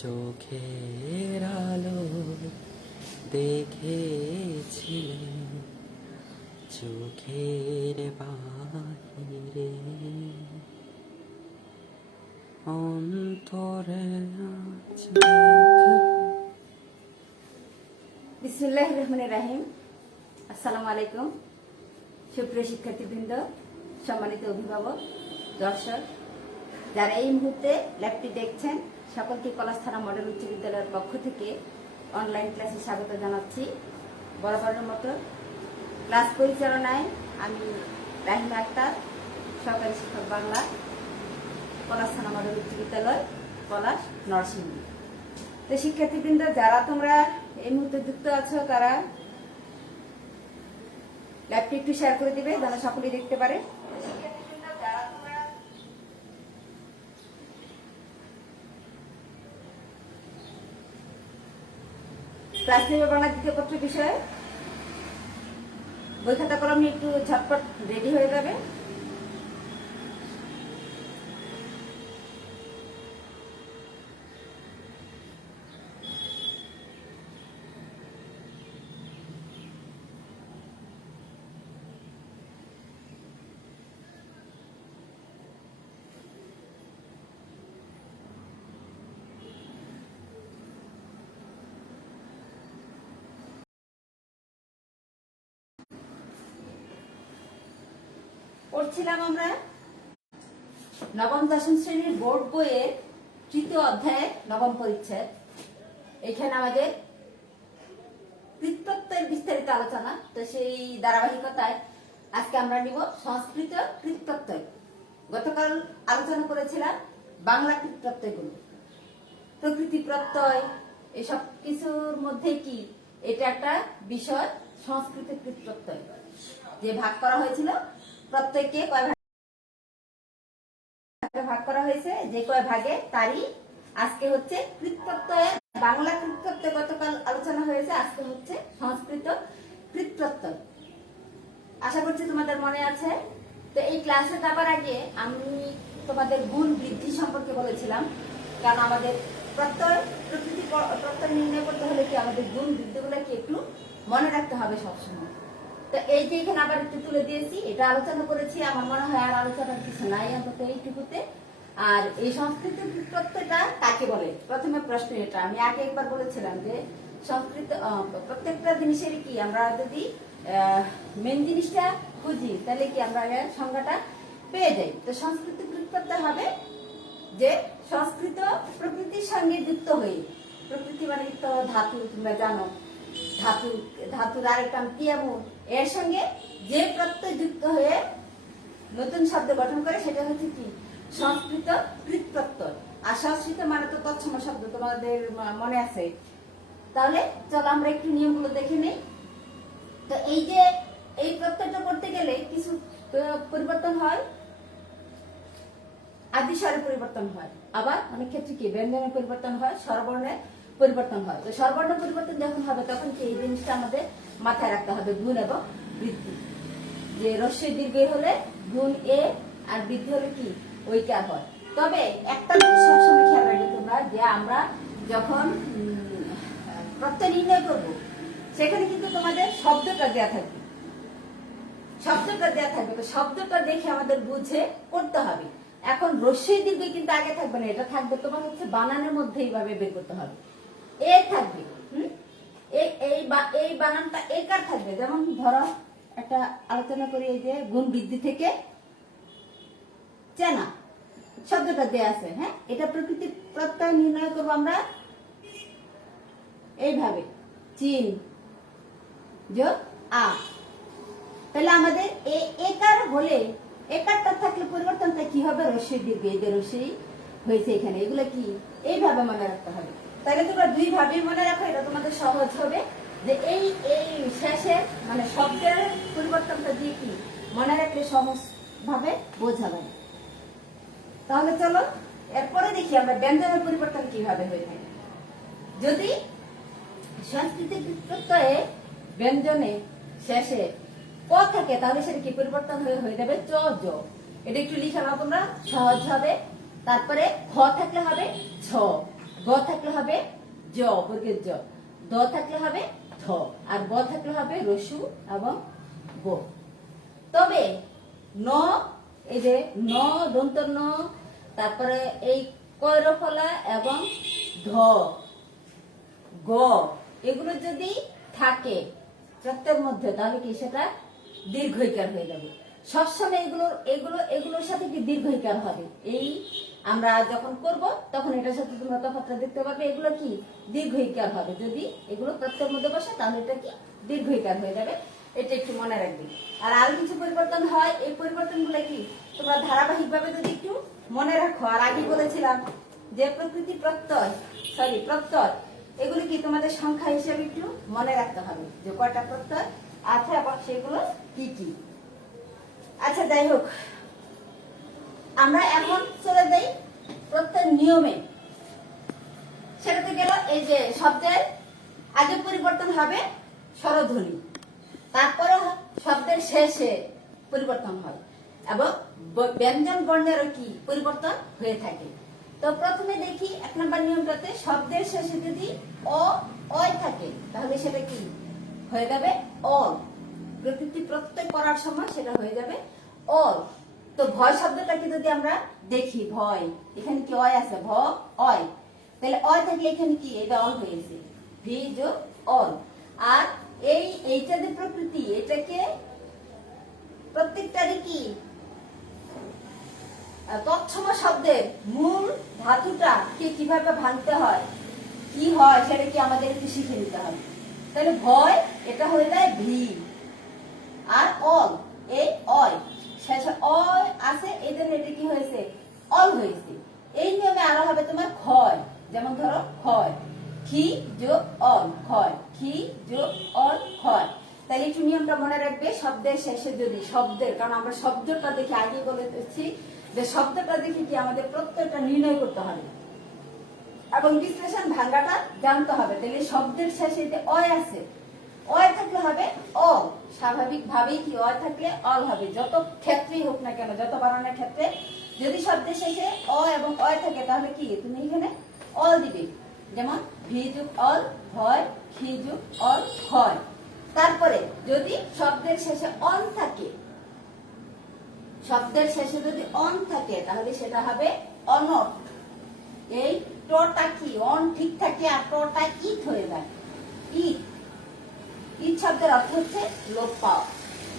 চোখের আলো দেখেছিলেন চোখের বাহিরে অন্তরে আজ বিসমিল্লাহির রহমানির রহিম। আসসালামু আলাইকুম। সুপ্রিয় শিক্ষার্থীবৃন্দ, সম্মানিত অভিভাবক, দর্শক, যারা এই মুহূর্তে ল্যাবটি দেখছেন, সকলকে পলাশ থানা মডেল উচ্চ বিদ্যালয়ের পক্ষ থেকে অনলাইন ক্লাসে স্বাগত জানাচ্ছি। বরাবরের মতো ক্লাস পরিচালনায় আমি রাহিমা আক্তার, সরকারি শিক্ষক বাংলা, পলাশ থানা মডেল উচ্চ বিদ্যালয়, পলাশ, নরসিংদী। তো শিক্ষার্থীবৃন্দ, যারা তোমরা এই মুহূর্তে যুক্ত আছো, তারা ল্যাবটি একটু শেয়ার করে দিবে যেন সকলেই দেখতে পারে। ক্লাস নেবে বাংলা দ্বিতীয় পত্র বিষয়ে বই খাতা কলম নিয়ে একটু ঝটপট রেডি হয়ে যাবে। পড়ছিলাম আমরা নবম দশম শ্রেণীর বোর্ড বইয়ের তৃতীয় অধ্যায়ে নবম পরিচ্ছেদ। এখানে আমাদের কৃতত্বের বিস্তারিত আলোচনা। তো সেই ধারাবাহিকতায় আজকে আমরা নিব সংস্কৃত কৃতত্ব। গতকাল আলোচনা করেছিলাম বাংলা কৃতত্বগুলো, প্রকৃতি প্রত্যয়, এসব কিছুর মধ্যে কি এটা একটা বিষয়। সংস্কৃত কৃতত্ব যে ভাগ করা হয়েছিল, প্রত্যেককে কয় ভাগ করা হয়েছে, যে কয় ভাগে তারই আজকে হচ্ছে কৃতত্বয়ে বাংলা কৃতত্ব। গতকাল আলোচনা হয়েছে, আজকে হচ্ছে সংস্কৃত কৃতত্ব। আশা করছি তোমাদের মনে আছে। তো এই ক্লাসে যাবার আগে আমি তোমাদের গুণ বৃদ্ধি সম্পর্কে বলেছিলাম, কারণ আমাদের প্রত্যয় প্রকৃতি প্রত্যয় নির্ণয় করতে হলে কি আমাদের গুণ বৃদ্ধিগুলোকে একটু মনে রাখতে হবে সবসময়। তো এই যে এখানে আবার একটু তুলে দিয়েছি, এটা আলোচনা করেছি। আমার মনে হয় আর আলোচনার কিছু নাই অন্তত এইটুকুতে। আর এই সংস্কৃত কৃতত্বটা কাকে বলে? প্রথমে প্রশ্ন এটা আমি আগে একবার বলেছিলাম যে সংস্কৃত প্রত্যেকটা জিনিসের কি আমরা যদি মেন জিনিসটা খুঁজি তাহলে কি আমরা সংজ্ঞাটা পেয়ে যাই। তো সংস্কৃত কৃতত্ব হবে যে সংস্কৃত প্রকৃতির সঙ্গে যুক্ত হয়ে, প্রকৃতি মানে তো ধাতু, তোমরা জানো ধাতুর আরেকটা তিয়ামু, এর সঙ্গে যে প্রত্যয় যুক্ত হয়ে নতুন শব্দ গঠন করে সেটা হচ্ছে কি সংস্কৃত কৃতত্বয়। আর সংস্কৃত মানে তো তৎসম শব্দ, তোমাদের মনে আছে। তাহলে চলো আমরা একটু নিয়মগুলো দেখে নেই। তো এই যে এই প্রত্যয়টা করতে গেলে কিছু পরিবর্তন হয়, আদি স্বরের পরিবর্তন হয়, আবার অনেক ক্ষেত্রে কি ব্যঞ্জনের পরিবর্তন হয়, স্বরবর্ণের পরিবর্তন হয়। তো স্বরবর্ণ পরিবর্তন যখন হবে তখন কি এই জিনিসটা আমাদের মাথায় রাখতে হবে, গুণ এবং বৃদ্ধি। যে রস্য দীর্ঘ হলে গুণ এ আর বৃদ্ধি হলে কি ঐকার হয়। তবে একটা জিনিস সবসময় খেয়াল রাখবে তোমরা, যে আমরা যখন প্রত্যয় নির্ণয় করব সেখানে কিন্তু তোমাদের শব্দটা দেওয়া থাকবে, তো শব্দটা দেখে আমাদের বুঝে করতে হবে। এখন রস্য দীর্ঘ কিন্তু আগে থাকবে না, এটা থাকবে তোমার হচ্ছে বানানের মধ্যে এইভাবে বের করতে হবে। এ থাকবে, এই বানানটা একার থাকবে। যেমন ধরো একটা আলোচনা করি, এই যে গুণ বৃদ্ধি থেকে চেনা শব্দটা দেয়া আছে, হ্যাঁ, এটা প্রকৃতি প্রত্যয় নির্ণয় করবো আমরা এইভাবে, চিন যোগ আ। তাহলে আমাদের একার হলে, একারটা থাকলে পরিবর্তনটা কি হবে, রস্য দীর্ঘ। এই যে রস্য হয়েছে এখানে, এগুলো কি এইভাবে মনে রাখতে হবে। তাহলে তোমরা দুই ভাবে মনে রাখো, এটা তোমাদের সহজ হবে। যে এই শেষে মানে শব্দের পরিবর্তনটা দিয়ে কি মনে রাখলে সহজ ভাবে বোঝাবে। তাহলে চলো এরপরে দেখি আমরা ব্যঞ্জনের পরিবর্তন কিভাবে হয়ে থাকে। যদি সংস্কৃত প্রত্যয়ে ব্যঞ্জনে শেষে ক থাকে তাহলে সেটা কি পরিবর্তন হয়ে যাবে চ জ। এটা একটু লিখে নাও তোমরা, সহজ হবে। তারপরে খ থাকলে হবে ছ, গ থাকলে হবে জ, বর্গের জ। দ থাকলে হবে ধ, আর ব থাকলে হবে রসু এবং ব। তবে ন, এই যে ন, দন্ত ন, তারপরে এই কয়রফলা এবং ধ, গ, এগুলো যদি থাকে প্রত্যেক মধ্যে, তাহলে কি সেটা দীর্ঘইকার হয়ে যাবে। সবসময় এগুলোর সাথে কি দীর্ঘইকার হবে। এই আমরা যখন করব তখন এটার সাথে তোমরা তফাৎটা দেখতে পাবে, এগুলো কি দীর্ঘইকার হবে। যদি এগুলো প্রত্যেক মধ্যে বসে তাহলে এটা কি দীর্ঘইকার হয়ে যাবে। এটা একটু মনে রাখবে। আর কিছু পরিবর্তন হয়, এই পরিবর্তনগুলো কি তোমরা ধারাবাহিকভাবে যদি একটু মনে রাখো। আর আগে বলেছিলাম যে প্রকৃতি প্রত্যয়, এগুলো কি তোমাদের সংখ্যা হিসেবে একটু মনে রাখতে হবে, যে কয়টা প্রত্যয় আছে এবং সেগুলো কি কি। আচ্ছা, যাই হোক, আমরা এখন চলে যাই প্রত্যয় নিয়মে। সেটাতে গেল এই যে শব্দের আগে পরিবর্তন হবে স্বরধ্বনি, তারপরে শব্দের শেষে পরিবর্তন হয় এবং ব্যঞ্জন বর্ণেরও কি পরিবর্তন হয়ে থাকে। তো প্রথমে দেখি 1 নম্বর নিয়মটাতে, শব্দের শেষে যদি অয় থাকে তাহলে সেটা কি হয়ে যাবে অল। প্রকৃতি প্রত্যয় করার সময় সেটা হয়ে যাবে অল। তো ভয় শব্দটাকে যদি আমরা দেখি, ভয়, এখানে কি অয় আছে, ভ অয়, তাহলে অয় থাকলে এখানে কি এটা অল হয়েছে, ভি যোগ অল। আর এইটা যে প্রকৃতি, এটাকে প্রত্যেকটারই কি তৎসম শব্দের মূল ধাতুটা কে কিভাবে ভাঙতে হয়, কি হয়, সেটা কি আমাদের একটু শিখে নিতে হবে। তাহলে ভয় এটা হয়ে যায় ভি, আর অল এই অয়, শেষে অয় আছে, এই জন্য এটা কি হয়েছে অল হয়েছে। এই নিয়মে আরো হবে তোমার ক্ষয়, যেমন ধরো ক্ষয়, খি যোগ অল, ক্ষয়, খি যোগ অল, ক্ষয়। তাহলে একটু নিয়মটা মনে রাখবে। শব্দের শেষে যদি শব্দের, কারণ আমরা শব্দটা দেখে আগে বলেছি যে শব্দটা দেখে কি আমাদের প্রত্যয়টা নির্ণয় করতে হবে এবং বিশ্লেষণ ভাঙাটা জানতে হবে। তাহলে শব্দের শেষে যে অয় আছে, অয় থাকলে হবে অল, স্বাভাবিক ভাবেই কি অয় থাকলে অল হবে, যত ক্ষেত্রেই হোক না কেন, যত বানানোর ক্ষেত্রে যদি শব্দের শেষে অ এবং অয় থাকে তাহলে কি তুমি এখানে অল দিবে। যেমন ভি যোগ অল ভয়, খি যোগ অল ক্ষয়। তারপরে যদি শব্দের শেষে অন থাকে, শব্দের শেষে যদি অন থাকে তাহলে সেটা হবে অনট। এই টটা কি অন ঠিক থাকে আর টটা ইট হয়ে যায়, ইট। ইট শব্দের অর্থ হচ্ছে লোপ পাওয়া,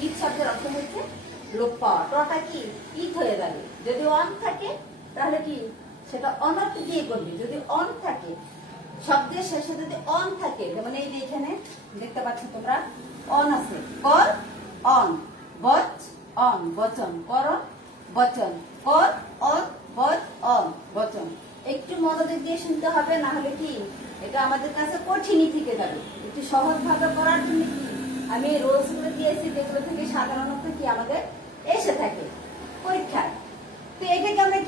ইট শব্দের অর্থ হচ্ছে লোপ পাওয়া, টটা কি ইট হয়ে যাবে। যদি অন থাকে তাহলে কি সেটা অনট দিয়ে করবে। যদি অন থাকে, শব্দের শেষে যদি অন থাকে, যেমন এই যে এখানে দেখতে পাচ্ছ তোমরা অন আছে, কর অন, বচ অন, বচন, কর বচন, কর অন, বচ অন, বচন। একটু মনোযোগ দিয়ে শুনতে হবে, না হলে কি এটা আমাদের কাছে কঠিনই থেকে যাবে। একটু সহজ ভাবে করার জন্য কি আমি রোজ গুলো দিয়েছি, যেগুলো থেকে সাধারণত কি আমাদের এসে থাকে পরীক্ষায়। তো এটাকে আমরা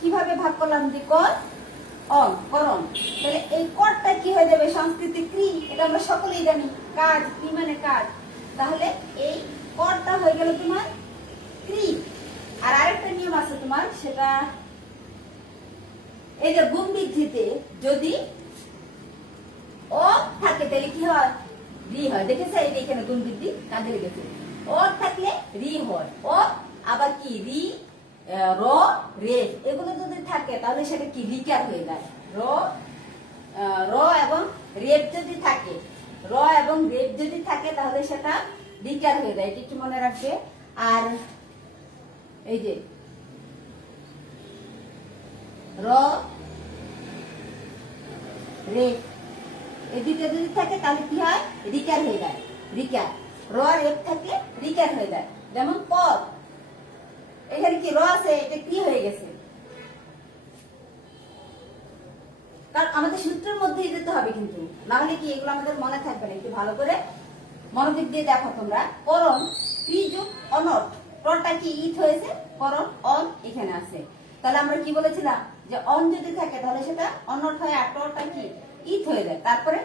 কিভাবে ভাগ করলাম, যে কর অন, করণ। তাহলে এই করটা কি হয়ে যাবে সংস্কৃতি ক্রি, এটা আমরা সকলেই জানি, কাজ, কি মানে কাজ। তাহলে এই করটা হয়ে গেল তোমার ক্রি। আর আরেকটা নিয়ম আছে তোমার, সেটা এই যে গুণ বৃদ্ধিতে যদি অ থাকে তাহলে কি হয়, রি হয়। দেখেছে এই যে এখানে গুণ বৃদ্ধি কাজে লেগেছে, অ থাকলে রি হয়, অ আবার কি রি, র, রেফ, এগুলো যদি থাকে তাহলে সেটা কি রিকার হয়ে যায়। র এবং রেফ যদি থাকে, র এবং রেফ যদি থাকে তাহলে সেটা রিকার হয়ে যায়, এটা একটু মনে রাখবে। আর এই যে র, রেফ, এই দুইটা যদি থাকে তাহলে কি হয় রিকার হয়ে যায়, রিকার। র রেফ থাকলে রিকার হয়ে যায়। যেমন পদ, এখানে কি র আছে, এটা কি হয়ে গেছে, কারণ আমাদের সূত্রের মধ্যেই দিতে হবে, কিন্তু না হলে কি এগুলো আমাদের মনে থাকবে না। একটু ভালো করে মনোযোগ দিয়ে দেখো তোমরা। করণ পি যোগ অনট, টটা কি ইট হয়েছে, করণ অন এখানে আছে। তাহলে আমরা কি বলেছিলাম যে অন যদি থাকে তাহলে সেটা অনট হয়, আর টটা কি ইট হয়ে যায়। তারপরে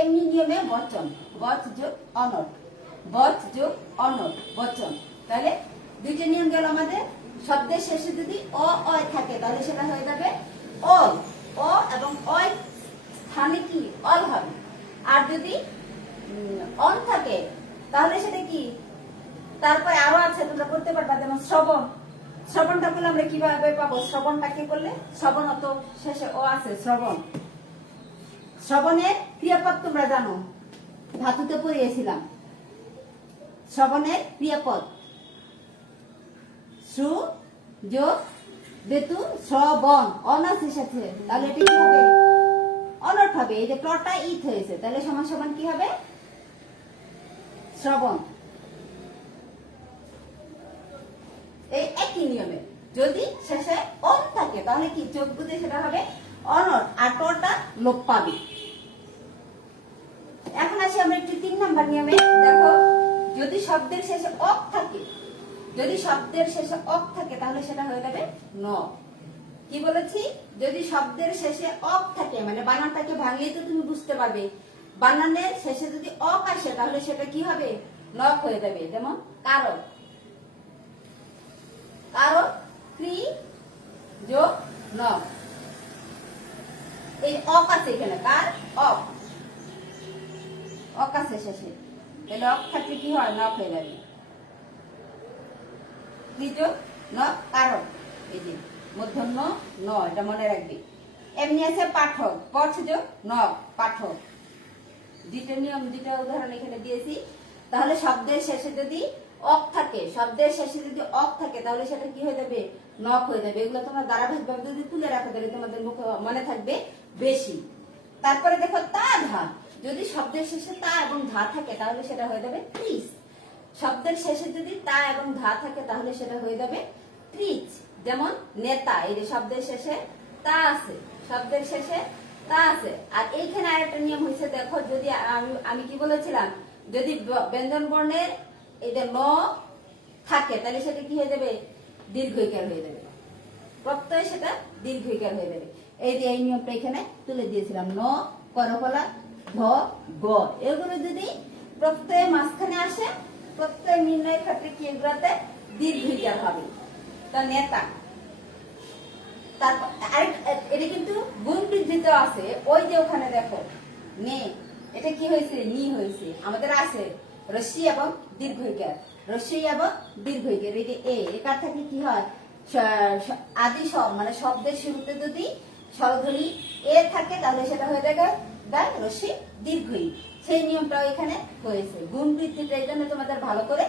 এমনি নিয়মে বচন, বচ যোগ অনট, বচ যোগ অনট, বচন। তাহলে দুইটা নিয়ম গেল আমাদের। শব্দের শেষে যদি অয় থাকে তাহলে সেটা হয়ে যাবে অল, অ এবং আর যদি অন থাকে তাহলে সেটা কি? তারপরে আরো আছে, তোমরা করতে পারবা, যেমন শ্রবণ। শ্রবণটা করলে আমরা কিভাবে পাবো? শ্রবণটাকে করলে শ্রবণ অত শেষে ও আছে, শ্রবণ। শ্রবণের ক্রিয়াপদ তোমরা জানো, ধাতুতে পড়িয়েছিলাম। শ্রবণের ক্রিয়াপদ শ্রু যোগ বেতু শ্রবণ, অন আছে সাথে, তাহলে এটা কি হবে? অনর্থ হবে। এই যে ক্লটা ইথ হয়েছে, তাহলে সমান সমান কি হবে? শ্রবণ। এই একই নিয়মে যদি শেষে অন থাকে তাহলে কি চোখ বুঝে সেটা হবে অনর, আর টটা লোপ পাবে। এখন আসি আমরা একটু 3 নাম্বার নিয়মে। দেখো, যদি শব্দের শেষে অক থাকে, যদি শব্দের শেষে অক থাকে তাহলে সেটা হয়ে যাবে ন। কি বলেছি? যদি শব্দের শেষে অক থাকে, মানে বানানটাকে ভাঙলেই তো তুমি বুঝতে পারবে। বানানের শেষে যদি অক আসে তাহলে সেটা কি হবে? নক হয়ে যাবে। যেমন কারক, কারক ক্রি যোগ নক, এই অক আছে এখানে, কার অক, অক আছে শেষে, তাহলে অক থাকলে কি হয়? নক হয়ে যাবে। ক্রি যোগ নক কারক, এই যে মূর্ধন্য ন, এটা মনে রাখবে। এমনি আছে পাঠক, পঠ যোগ নক, পাঠক। দুইটা নিয়ম, দুইটা উদাহরণ এখানে দিয়েছি। তাহলে শব্দের শেষে যদি অক থাকে, শব্দের শেষে যদি অক থাকে তাহলে সেটা কি হয়ে যাবে? নক হয়ে যাবে। এগুলো তোমরা ধারাবাহিকভাবে যদি তুলে রাখো তাহলে তোমাদের মুখে মনে থাকবে বেশি। তারপরে দেখো তা ধা, যদি শব্দের শেষে তা এবং ধা থাকে তাহলে সেটা হয়ে যাবে ত্রিশ। শব্দের শেষে যদি তা এবং ধা থাকে তাহলে সেটা হয়ে যাবে ত্রিশ। যেমন নেতা, এই যে শব্দের শেষে তা আছে, শব্দের শেষে তা আছে। আর এইখানে আরেকটা নিয়ম হয়েছে, দেখো, যদি আমি কি বলেছিলাম, যদি ব্যঞ্জন বর্ণের এই যে ন থাকে তাহলে সেটা কি হয়ে যাবে? দীর্ঘইকার হয়ে যাবে। প্রত্যয় সেটা দীর্ঘইকার হয়ে যাবে। এই যে এই নিয়মটা এখানে তুলে দিয়েছিলাম। ন, করফলা, ধ, গ, এগুলো যদি প্রত্যয় মাঝখানে আসে, প্রত্যয় নির্ণয়ের ক্ষেত্রে কি এগুলোতে দীর্ঘইকার হবে। তা নেতা, তারপর এটা কিন্তু গুণ বৃদ্ধিতে আছে। ওই যে ওখানে দেখো নে, এটা কি হয়েছে? নি হয়েছে। আমাদের আছে রস্যি এবং দীর্ঘইকার, রস্যি এবং দীর্ঘইকার। এই যে একার থেকে কি হয়? আদি সব, মানে শব্দের শুরুতে যদি স্বরধ্বনি এ থাকে তাহলে সেটা হয়ে যাবে রস্যি দীর্ঘই। সেই নিয়মটাও এখানে হয়েছে। গুণ বৃদ্ধিটা এই জন্য তোমাদের ভালো করে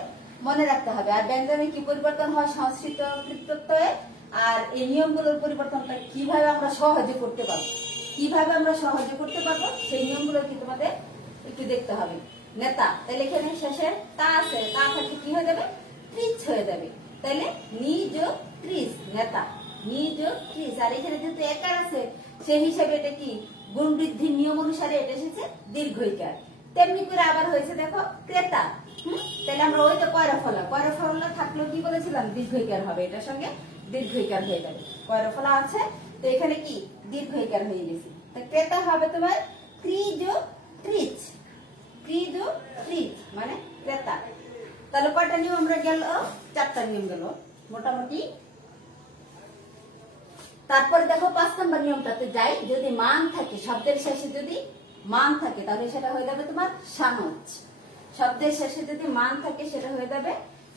মনে রাখতে হবে। আর ব্যঞ্জনে কি পরিবর্তন হয়? সংস্কৃত কৃত্যয়ে। আর এই নিয়মগুলোর পরিবর্তনটা কিভাবে আমরা সহজে করতে পারবো, কিভাবে আমরা সহজে করতে পারবো সেই নিয়মগুলো কি তোমাদের একটু দেখতে হবে। নেতা, তাহলে এখানে শেষে তা আছে, তা থাকলে কি হয়ে যাবে? ত্রিশ হয়ে যাবে। তাহলে নিজ ত্রিশ, নেতা নিজ ত্রিশ। আর এখানে যেহেতু একার আছে সেই হিসাবে এটা কি গুণ বৃদ্ধির নিয়ম অনুসারে এটা এসেছে দীর্ঘইকার। তেমনি করে আবার হয়েছে দেখো ক্রেতা। তাহলে আমরা ওই যে কয়রফলা, কয়রফলা থাকলেও কি বলেছিলাম? দীর্ঘইকার হবে, এটার সঙ্গে দীর্ঘইকার হয়ে যাবে। কয়রফলা আছে তো এখানে কি দীর্ঘইকার হয়ে গেছে। তো ক্রেতা হবে তোমার ক্রিজ ত্রিচ, ক্রিজ ত্রিচ মানে ক্রেতা। তাহলে কয়টা নিয়ম আমরা গেল? 4টা নিয়ম গেল মোটামুটি। তারপরে দেখো 5 নম্বর নিয়মটাতে যাই। যদি মান থাকে, শব্দের শেষে যদি মান থাকে তাহলে সেটা হয়ে যাবে তোমার সানচ। শব্দের শেষে যদি মান থাকে সেটা হয়ে যাবে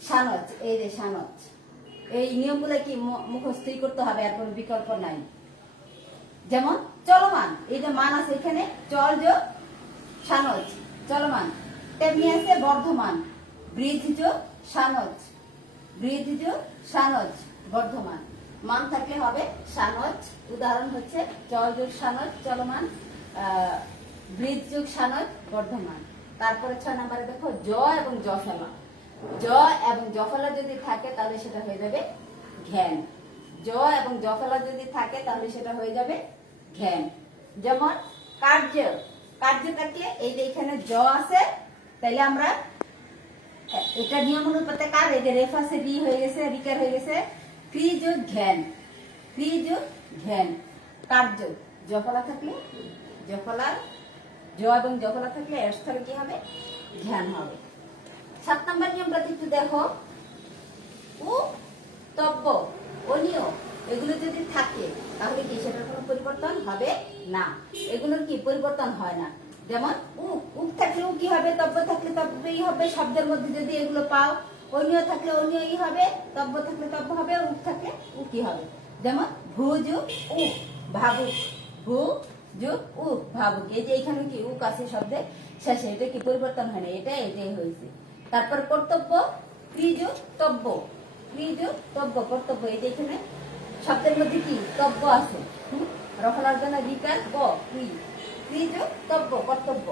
সানচ। এই যে সানচ, এই নিয়মগুলো কি মুখস্থই করতে হবে, আর কোনো বিকল্প নাই। যেমন চলমান, এই যে মান আছে এখানে, চল যোগ সানচ, চলমান। তেমনি আছে বর্ধমান, বৃদ্ধি যোগ সানচ, বৃদ্ধি যোগ সানচ, বর্ধমান। মান থাকলে হবে সানচ। উদাহরণ হচ্ছে চল যোগ সানচ চলমান, বৃদ্ধি যোগ সানচ বর্ধমান। তারপরে 6 নম্বরে দেখো জ এবং জফলা। জ এবং জফলা যদি থাকে তাহলে সেটা হয়ে যাবে ঘ্যান। জ এবং জফলা যদি থাকে তাহলে সেটা হয়ে যাবে ঘ্যান। যেমন কার্য, কার্য থাকলে এই যে এখানে জ আছে, তাইলে আমরা এটা নিয়ম অনুপাতে কার, এই যে রেফ আছে, রি হয়ে গেছে, রিকার হয়ে গেছে, ক্রি যোগ ঘ্যান, ক্রি যোগ ঘ্যান। কার্য, জফলা থাকলে জফলার, জ এবং জফলা থাকলে এর স্থলে কি হবে? ঘ্যান হবে। 7 নম্বর নিয়মটা একটু দেখো। উ তব্য, অনিয়, এগুলো যদি থাকে তাহলে কি সেটার কোনো পরিবর্তন হবে না, এগুলোর কি পরিবর্তন হয় না। যেমন উক থাকলে উ কি হবে, তব্য থাকলে তব্যই হবে। শব্দের মধ্যে যদি এগুলো পাও, অনিয় থাকলে অনিয়ই হবে, তব্য থাকলে তব্য হবে, উক থাকলে উ কি হবে। যেমন ভু যুগ উক ভাবুক, ভু যুগ উক ভাবুক। এই যে এখানে কি উক আছে শব্দের শেষে, এটা কি পরিবর্তন হয় না, এটাই হয়েছে। তারপর কর্তব্য ক্রি যুগ তব্য, ক্রি যুগ তব্য কর্তব্য। এই যে এখানে শব্দের মধ্যে কি তব্য আছে, রফলার জন্য বিকার ব ক্রি, ক্রি যুগ তব্য কর্তব্য।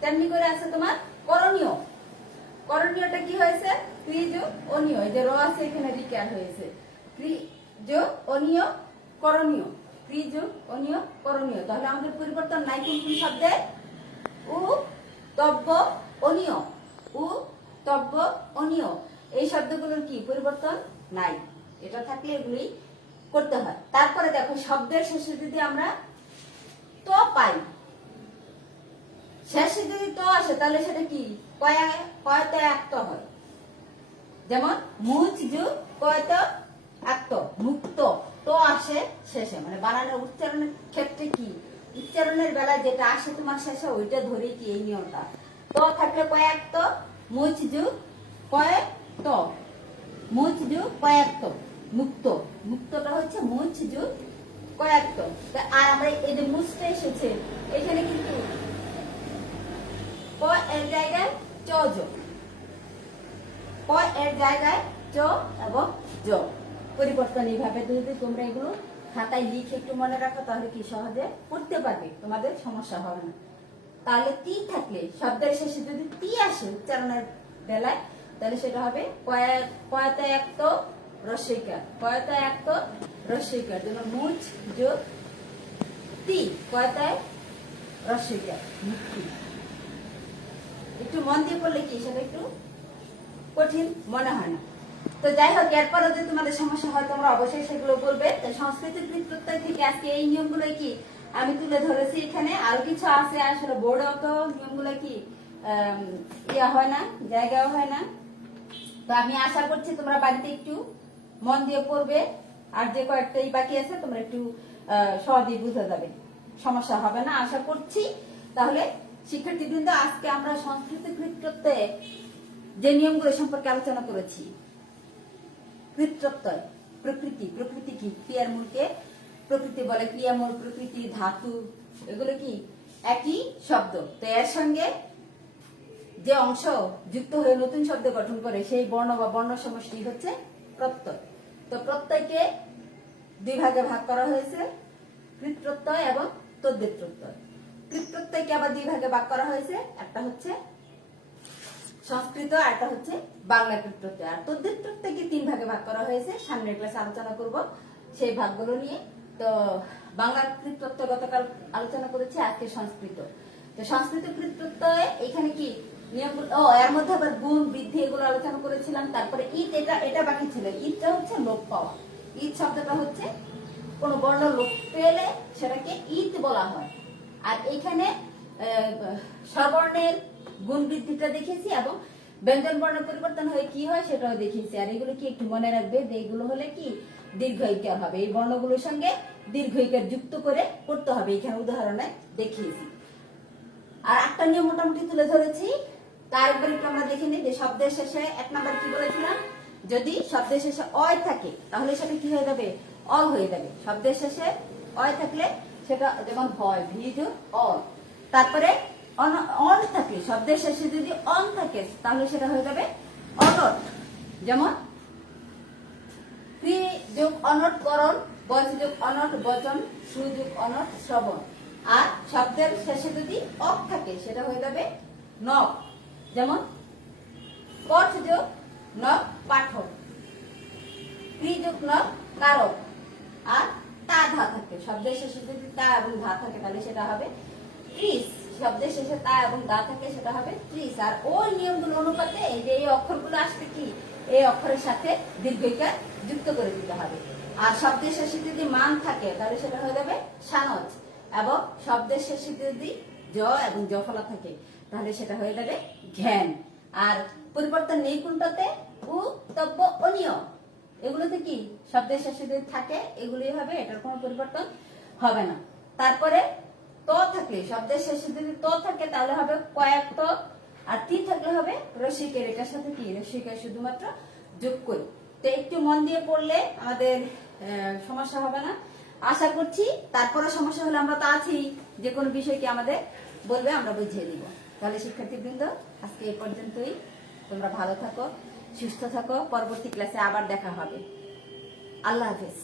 তেমনি করে আছে তোমার করণীয়, করণীয়টা কি হয়েছে ক্রি যুগ অনিয়। এই যে র আছে এখানে রিকার হয়েছে, ক্রি যুগ অনিয় করণীয়, ক্রি যুগ অনিয় করণীয়। তাহলে আমাদের পরিবর্তন নাই কোন কোন শব্দে, উ তব্য অনিয়, উ তব্য অনিয় এই শব্দগুলোর কি পরিবর্তন নাই। এটা থাকলে এগুলি করতে হয়। তারপরে দেখো শব্দের শেষে যদি আমরা ত পাই, শেষে যদি ত আসে তাহলে সেটা কি কয়তে আক্ত হয়। যেমন মুচ যুগ কয়ত আক্ত, মুক্ত তো আসে শেষে, মানে বানানোর উচ্চারণের ক্ষেত্রে কি উচ্চারণের বেলায় যেটা আসে তোমার শেষে ওইটা ধরে কি এই নিয়মটা। তো থাকলে কয়েকত, মুচ যুগ কয়েকত, মুচ যুগ কয়েকত, মুক্ত, মুক্তটা হচ্ছে মুচ যুগ কয়েকত। আর আমরা এই যে মুচটা এসেছে এখানে কিন্তু ক এর জায়গায় চ যোগ, ক এর জায়গায় চ এবং জ পরিবর্তন। এইভাবে যদি তোমরা এগুলো খাতায় লিখে একটু মনে রাখো তাহলে কি সহজে পড়তে পারবে, তোমাদের সমস্যা হবে না। তাহলে তি থাকলে শব্দের শেষে যদি তি আসে উচ্চারণের বেলায় তাহলে সেটা হবে কয়ত এক রস্বইকার, কয়ত এক রস্বইকার। যেমন মুচ যোগ তি কয়ত রস্বইকার মুক্তি। একটু মন দিয়ে পড়লে কি সেটা একটু কঠিন মনে হয় না। তো যাই হোক, এরপরে যদি তোমাদের সমস্যা হয় তোমরা অবশ্যই সেগুলো বলবে। সংস্কৃত প্রত্যয় থেকে আজকে এই নিয়মগুলো কি আমি তুলে ধরেছি। এখানে আরো কিছু আছে, আসলে বোর্ডে অত নিয়মগুলো কি ইয়া হয় না, জায়গাও হয় না। তো আমি আশা করছি তোমরা বাড়িতে একটু মন দিয়ে পড়বে, আর যে কয়েকটাই বাকি আছে তোমরা একটু সহজেই বুঝে যাবে, সমস্যা হবে না আশা করছি। তাহলে শিক্ষার্থীবৃন্দ, আজকে আমরা সংস্কৃত প্রত্যয়ে যে নিয়মগুলো সম্পর্কে আলোচনা করেছি, প্রত্যয় প্রকৃতি, প্রকৃতি কি ক্রিয়ার মূলকে প্রকৃতি বলে, ক্রিয়ামূল প্রকৃতি ধাতু এগুলো কি একই শব্দ। তো এর সঙ্গে যে অংশ যুক্ত হয়ে নতুন শব্দ গঠন করে সেই বর্ণ বা বর্ণ সমষ্টি হচ্ছে প্রত্যয়। তো প্রত্যয়কে দুই ভাগে ভাগ করা হয়েছে, কৃত প্রত্যয় এবং তদ্ধিত প্রত্যয়। কৃত প্রত্যয়কে আবার দুই ভাগে ভাগ করা হয়েছে, একটা হচ্ছে সংস্কৃত আর একটা হচ্ছে বাংলা কৃত প্রত্যয়। আর তদ্ধিত প্রত্যয়কে তিন ভাগে ভাগ করা হয়েছে, সামনের ক্লাসে আলোচনা করব সেই ভাগগুলো নিয়ে। তো বাংলা কৃত প্রত্যয় গতকাল আলোচনা করেছি, আজকে সংস্কৃত। তো সংস্কৃত কৃত প্রত্যয় এখানে কি নিয়মগুলো, এর মধ্যে আবার গুণ বৃদ্ধি এগুলো আলোচনা করেছিলাম। তারপরে ঈদ, এটা বাকি ছিল। ঈদটা হচ্ছে লোপ পাওয়া, ঈদ শব্দটা হচ্ছে কোন বর্ণ লোপ পেলে সেটাকে ঈদ বলা হয়। আর এখানে স্বরবর্ণের গুণ বৃদ্ধিটা দেখেছি এবং ব্যঞ্জন বর্ণ পরিবর্তন হয়ে কি হয় সেটাও দেখেছি। আর এগুলো কি একটু মনে রাখবে যে এগুলো হলে কি দীর্ঘইকার হবে, এই বর্ণগুলোর সঙ্গে দীর্ঘইকার যুক্ত করে করতে হবে, এখানে উদাহরণে দেখিয়েছি। আর একটা নিয়ম মোটামুটি তুলে ধরেছি, তার উপরে একটু আমরা দেখে নিই যে শব্দের শেষে এক নাম্বার কি বলেছিলাম, যদি শব্দের শেষে অয় থাকে তাহলে সেটা কি হয়ে যাবে, অ হয়ে যাবে। শব্দের শেষে অয় থাকলে সেটা যেমন হয় ভিজ অ। তারপরে অন থাকে, শব্দের শেষে যদি অন থাকে তাহলে সেটা হয়ে যাবে অনট। যেমন ক্রি যোগ অনট করণ, বচ যোগ অনট বচন, সু যোগ অনট শ্রবণ। আর শব্দের শেষে যদি অক থাকে সেটা হয়ে যাবে নক। যেমন পঠ যোগ নক পাঠক, ক্রি যোগ নক কারক। আর তা ধা থাকে, শব্দের শেষে যদি তা এবং ধা থাকে তাহলে সেটা হবে ত্রিশ। শব্দের শেষে তা এবং দা থাকে সেটা হবে ত্রিশ। আর ওই নিয়মগুলো অনুপাতে এই যে এই অক্ষরগুলো আসবে কি এই অক্ষরের সাথে দীর্ঘইকার যুক্ত করে দিতে হবে। আর শব্দের শেষে যদি মান থাকে তাহলে সেটা হয়ে যাবে সানজ, এবং শব্দের শেষে যদি জ এবং জফলা থাকে তাহলে সেটা হয়ে যাবে ঘ্যান। আর পরিবর্তন নেই কোনটাতে, উ তব্য অনিয় এগুলোতে কি শব্দের শেষে যদি থাকে এগুলোই হবে, এটার কোনো পরিবর্তন হবে না। তারপরে তো থাকলে শব্দের শেষে যদি তো থাকে তাহলে হবে কয়েক তো, আর তি থাকলে হবে রসিকের। এটার সাথে কি রসিকের শুধুমাত্র যোগ করি। তো একটু মন দিয়ে পড়লে আমাদের সমস্যা হবে না আশা করছি। তারপরে সমস্যা হলে আমরা তো আছি, যে কোনো বিষয়কে আমাদের বলবে, আমরা বুঝিয়ে দিব। তাহলে শিক্ষার্থীবৃন্দ, আজকে এই পর্যন্তই। তোমরা ভালো থাকো, সুস্থ থাকো, পরবর্তী ক্লাসে আবার দেখা হবে। আল্লাহ হাফেজ।